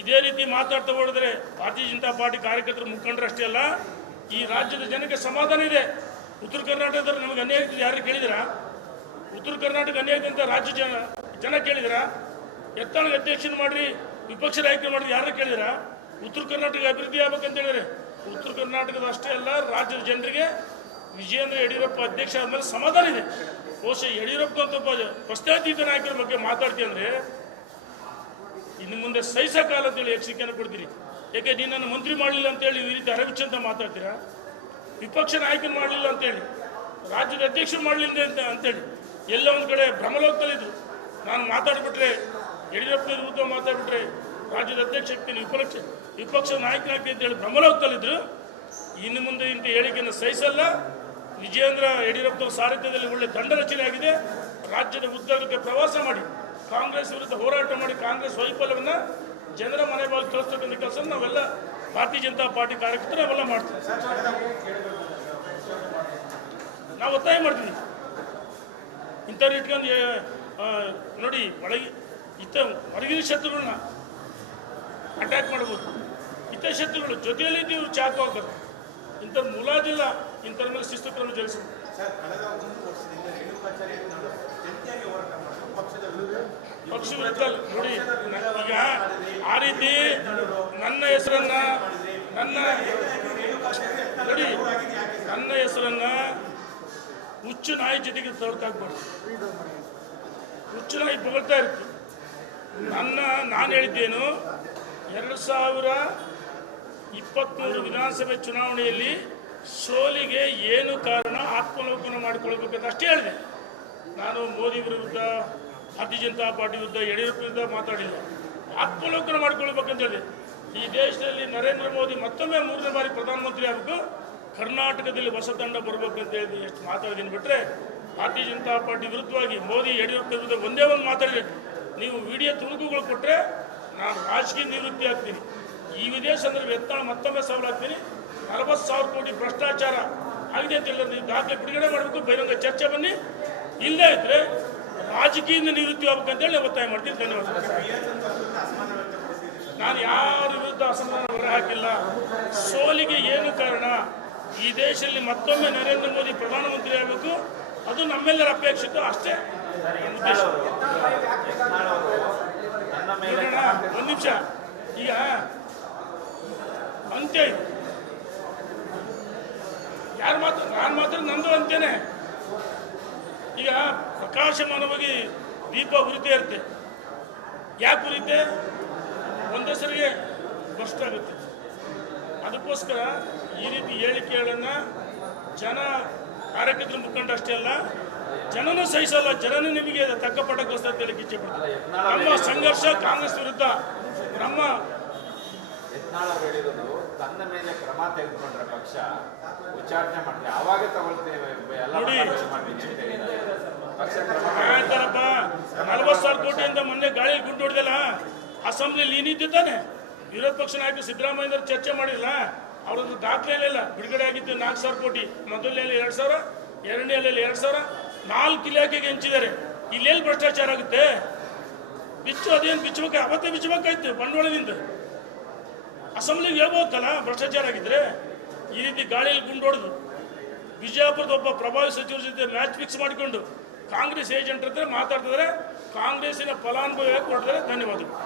ಇದೇ ರೀತಿ ಮಾತಾಡ್ತಾ ಹೋದ್ರೆ ಭಾರತೀಯ ಜನತಾ ಪಾರ್ಟಿ ಕಾರ್ಯಕರ್ತರು ಮುಖಂಡರಷ್ಟೇ ಅಲ್ಲ, ಈ ರಾಜ್ಯದ ಜನಕ್ಕೆ ಸಮಾಧಾನ ಇದೆ. ಉತ್ತರ ಕರ್ನಾಟಕದಲ್ಲಿ ನಮಗೆ ಅನ್ಯಾಯ ಯಾರು ಕೇಳಿದಿರಾ? ಉತ್ತರ ಕರ್ನಾಟಕ ಅನ್ಯಾಯ ಅಂತ ರಾಜ್ಯ ಜನ ಕೇಳಿದಿರಾ? ಎತ್ತಾಳಿಗೆ ಅಧ್ಯಕ್ಷನ ಮಾಡ್ರಿ, ವಿಪಕ್ಷ ನಾಯಕರು ಮಾಡ್ರಿ, ಯಾರು ಕೇಳಿದಿರಾ? ಉತ್ತರ ಕರ್ನಾಟಕ ಅಭಿವೃದ್ಧಿ ಆಗ್ಬೇಕಂತ ಹೇಳಿದ್ರೆ ಉತ್ತರ ಕರ್ನಾಟಕದ ಅಷ್ಟೇ ಅಲ್ಲ, ರಾಜ್ಯದ ಜನರಿಗೆ ವಿಜಯೇಂದ್ರ ಯಡಿಯೂರಪ್ಪ ಅಧ್ಯಕ್ಷ ಆದ್ಮೇಲೆ ಸಮಾಧಾನ ಇದೆ. ಬಹುಶಃ ಯಡಿಯೂರಪ್ಪ ಅಂತ ಒಬ್ಬ ಪ್ರಶ್ನಾತೀತ ನಾಯಕರ ಬಗ್ಗೆ ಮಾತಾಡ್ತೀವಿ ಅಂದ್ರೆ ಇನ್ನು ಮುಂದೆ ಸಹಿಸಕಾಲ ಅಂತೇಳಿ ಎಕ್ಸಿಕೆಯನ್ನು ಕೊಡ್ತೀರಿ. ಯಾಕೆ ನೀನು ನನ್ನ ಮಂತ್ರಿ ಮಾಡಲಿಲ್ಲ ಅಂತೇಳಿ ಈ ರೀತಿ ಅರವಿಚ್ ಅಂತ ಮಾತಾಡ್ತೀರಾ? ವಿಪಕ್ಷ ನಾಯಕನ ಮಾಡಲಿಲ್ಲ ಅಂತೇಳಿ, ರಾಜ್ಯದ ಅಧ್ಯಕ್ಷರು ಮಾಡಲಿಲ್ಲ ಅಂತೇಳಿ ಎಲ್ಲ ಒಂದು ಕಡೆ ಭ್ರಮಲೋಕದಲ್ಲಿದ್ರು. ನಾನು ಮಾತಾಡ್ಬಿಟ್ರೆ ಯಡಿಯೂರಪ್ಪ ವಿರುದ್ಧ ಮಾತಾಡ್ಬಿಟ್ರೆ ರಾಜ್ಯದ ಅಧ್ಯಕ್ಷ ಆಗ್ತೀನಿ, ವಿಪಕ್ಷ ನಾಯಕನಾಗ್ತೀನಿ ಅಂತೇಳಿ ಭ್ರಮಲೋಕದಲ್ಲಿದ್ರು. ಇನ್ನು ಮುಂದೆ ಇಂಥ ಹೇಳಿಕೆಯನ್ನು ಸಹಿಸಲ್ಲ. ವಿಜಯೇಂದ್ರ ಯಡಿಯೂರಪ್ಪ ಸಾರಥ್ಯದಲ್ಲಿ ಒಳ್ಳೆ ದಂಡ ರಚನೆ ಆಗಿದೆ. ರಾಜ್ಯದ ಉದ್ದಗಲಕ್ಕೆ ಪ್ರವಾಸ ಮಾಡಿ ಕಾಂಗ್ರೆಸ್ ವಿರುದ್ಧ ಹೋರಾಟ ಮಾಡಿ ಕಾಂಗ್ರೆಸ್ ವೈಫಲ್ಯವನ್ನು ಜನರ ಮನೆ ಬಾಗಿಲು ತೋರಿಸ್ತಕ್ಕಂಥ ಕೆಲಸ ನಾವೆಲ್ಲ ಭಾರತೀಯ ಜನತಾ ಪಾರ್ಟಿ ಕಾರ್ಯಕರ್ತರು ನಾವೆಲ್ಲ ಮಾಡ್ತೀವಿ. ನಾವು ಒತ್ತಾಯ ಮಾಡ್ತೀವಿ. ಇಂಥವ್ರು ಇಟ್ಕೊಂಡು ನೋಡಿ ಒಳಗೆ ಹೊರಗಿನ ಶತ್ರುಗಳನ್ನ ಅಟ್ಯಾಕ್ ಮಾಡ್ಬೋದು. ಹಿತಶತ್ರುಗಳು ಜೊತೆಯಲ್ಲಿ ನೀವು ಚಾಕು ಹಾಕೋದು. ಇಂಥ ಮುಲಾಜಿಲ್ಲ, ಇಂಥರ ಮೇಲೆ ಶಿಸ್ತು ಕ್ರಮ ಜರುಗಿಸಬೇಕು. ಪಕ್ಷ ವಿರುದ್ಧ ನೋಡಿ, ಈಗ ಆ ರೀತಿ ನನ್ನ ಹೆಸರನ್ನ ಹುಚ್ಚು ನಾಯಿ ಜೊತೆಗೆ ತಳ್ಕಾಕ್ಬಾರ್ದು. ಹುಚ್ಚು ನಾಯಿ ಬಗಳ್ತಾ ಇರುತ್ತೆ. ನಾನು ಹೇಳಿದ್ದೇನು, 2023 ವಿಧಾನಸಭೆ ಚುನಾವಣೆಯಲ್ಲಿ ಸೋಲಿಗೆ ಏನು ಕಾರಣ ಆತ್ಮಲೋಕನ ಮಾಡಿಕೊಳ್ಬೇಕಂತ ಅಷ್ಟೇ ಹೇಳಿದೆ. ನಾನು ಮೋದಿ ವಿರುದ್ಧ, ಭಾರತೀಯ ಜನತಾ ಪಾರ್ಟಿ ವಿರುದ್ಧ, ಯಡಿಯೂರಪ್ಪ ವಿರುದ್ಧ ಮಾತಾಡಿಲ್ಲ. ಆತ್ಮಲೋಕನ ಮಾಡಿಕೊಳ್ಬೇಕಂತ ಹೇಳಿದೆ. ಈ ದೇಶದಲ್ಲಿ ನರೇಂದ್ರ ಮೋದಿ ಮತ್ತೊಮ್ಮೆ 3ನೇ ಬಾರಿ ಪ್ರಧಾನಮಂತ್ರಿ ಆಗಬೇಕು, ಕರ್ನಾಟಕದಲ್ಲಿ ಹೊಸ ತಂಡ ಬರಬೇಕಂತ ಹೇಳಿ ಎಷ್ಟು ಮಾತಾಡಿದ್ದೀನಿ. ಬಿಟ್ಟರೆ ಭಾರತೀಯ ಜನತಾ ಪಾರ್ಟಿ ವಿರುದ್ಧವಾಗಿ ಮೋದಿ ಯಡಿಯೂರಪ್ಪ ವಿರುದ್ಧ ಒಂದೇ ಒಂದು ಮಾತಾಡಿದೆ. ನೀವು ವಿಡಿಯೋ ತುಣುಕುಗಳು ಕೊಟ್ಟರೆ ನಾನು ರಾಜಕೀಯ ನಿವೃತ್ತಿ ಆಗ್ತೀನಿ. ಈ ವಿದೇಶ ಅಂದ್ರೆ ಎತ್ತಾಳ ಮತ್ತೊಮ್ಮೆ ಸವಾಲಾಗ್ತೀನಿ. 40,000 ಕೋಟಿ ಭ್ರಷ್ಟಾಚಾರ ಆಗಿದೆ ಅಂತ ಹೇಳಿದ್ರೆ ನೀವು ದಾಖಲೆ ಬಿಡುಗಡೆ ಮಾಡಬೇಕು, ಬಹಿರಂಗ ಚರ್ಚೆ ಬನ್ನಿ. ಇಲ್ಲೇ ಇದ್ರೆ ರಾಜಕೀಯದಿಂದ ನಿವೃತ್ತಿ ಆಗ್ಬೇಕಂತೇಳಿ ನಾನು ಒತ್ತಾಯ ಮಾಡ್ತೀನಿ. ಧನ್ಯವಾದ. ನಾನು ಯಾರ ವಿರುದ್ಧ ಅಸಮಾಧಾನ ಹೊರ ಹಾಕಿಲ್ಲ. ಸೋಲಿಗೆ ಏನು ಕಾರಣ? ಈ ದೇಶದಲ್ಲಿ ಮತ್ತೊಮ್ಮೆ ನರೇಂದ್ರ ಮೋದಿ ಪ್ರಧಾನಮಂತ್ರಿ ಆಗಬೇಕು, ಅದು ನಮ್ಮೆಲ್ಲರ ಅಪೇಕ್ಷಿತ ಅಷ್ಟೇ ಉದ್ದೇಶ. ಒಂದು ನಿಮಿಷ, ಈಗ ಅಂತ್ಯ ಇದು. ಯಾರು ನಾನು ಮಾತ್ರ ನಂದು ಅಂತೇನೆ. ಈಗ ಪ್ರಕಾಶಮಾನವಾಗಿ ದೀಪ ಉರಿತೇ ಇರುತ್ತೆ. ಯಾಕೆ ಉರಿತೆ? ಒಂದೆಸರಿಗೆ ಭ್ರಷ್ಟ ಆಗುತ್ತೆ. ಅದಕ್ಕೋಸ್ಕರ ಈ ರೀತಿ ಹೇಳಿಕೆಗಳನ್ನು ಜನ ಕಾರ್ಯಕರ್ತರ ಮುಖಂಡ ಅಷ್ಟೇ ಅಲ್ಲ, ಜನನೂ ಸಹಿಸಲ್ಲ. ಜನನೂ ನಿಮಗೆ ತಕ್ಕ ಪಟ್ಟ ಕಲಿಸ್ತಾ ಅಂತ ಹೇಳಿ ಇಚ್ಛೆ ಪಡ್ತಾರೆ. ನಮ್ಮ ಸಂಘರ್ಷ ಕಾಂಗ್ರೆಸ್ ವಿರುದ್ಧ ನಮ್ಮ ತನ್ನ ಮೇಲೆ ಕ್ರಮ ತೆಗೆದುಕೊಂಡ್ರೆ ಪಕ್ಷ ಉಚ್ಚಾಟನೆ ಮಾಡ್ತೀವಿ, ಅವಾಗ ತಗೊಳ್ತೇವೆ. ನೋಡಿ ಆಯ್ತಾರಪ್ಪ, 40,000 ಕೋಟಿ ಅಂತ ಮೊನ್ನೆ ಗಾಳಿಯಲ್ಲಿ ಗುಂಡು ಹೊಡೆದಲ್ಲ, ಅಸೆಂಬ್ಲಿಯಲ್ಲಿ ಏನಿದ್ದು ತಾನೆ. ವಿರೋಧ ಪಕ್ಷ ನಾಯಕ ಸಿದ್ದರಾಮಯ್ಯ ಚರ್ಚೆ ಮಾಡಿಲ್ಲ, ಅವ್ರದ್ದು ದಾಖಲೆ ಇಲ್ಲ. ಬಿಡುಗಡೆ ಆಗಿದ್ದು 4,000 ಕೋಟಿ. ಮೊದಲನೇಲಿ 2,000, ಎರಡನೇಲಿ 2,000, 4 ಇಲಾಖೆಗೆ ಹಂಚಿದ್ದಾರೆ. ಇಲ್ಲೆಲ್ಲಿ ಭ್ರಷ್ಟಾಚಾರ ಆಗುತ್ತೆ? ಅದೇನು ಬಿಚ್ಚಬೇಕು? ಅವತ್ತೇ ಬಿಚ್ಚಬೇಕಾಯ್ತು ಬಂಡವಾಳದಿಂದ. ಅಸೆಂಬ್ಲಿಗೆ ಹೇಳ್ಬೋದಲ್ಲ ಭ್ರಷ್ಟಾಚಾರ ಆಗಿದ್ರೆ. ಈ ರೀತಿ ಗಾಳಿಯಲ್ಲಿ ಗುಂಡು ಹೊಡೆದು ವಿಜಯಪುರದ ಒಬ್ಬ ಪ್ರಭಾವಿ ಸಚಿವರ ಜೊತೆ ಮ್ಯಾಚ್ ಫಿಕ್ಸ್ ಮಾಡಿಕೊಂಡು ಕಾಂಗ್ರೆಸ್ ಏಜೆಂಟ್ ಹತ್ರ ಮಾತಾಡ್ತಿದ್ದಾರೆ. ಕಾಂಗ್ರೆಸ್ಸಿನ ಫಲಾನುಭವಿ ಕೊಡ್ತಾರೆ. ಧನ್ಯವಾದಗಳು.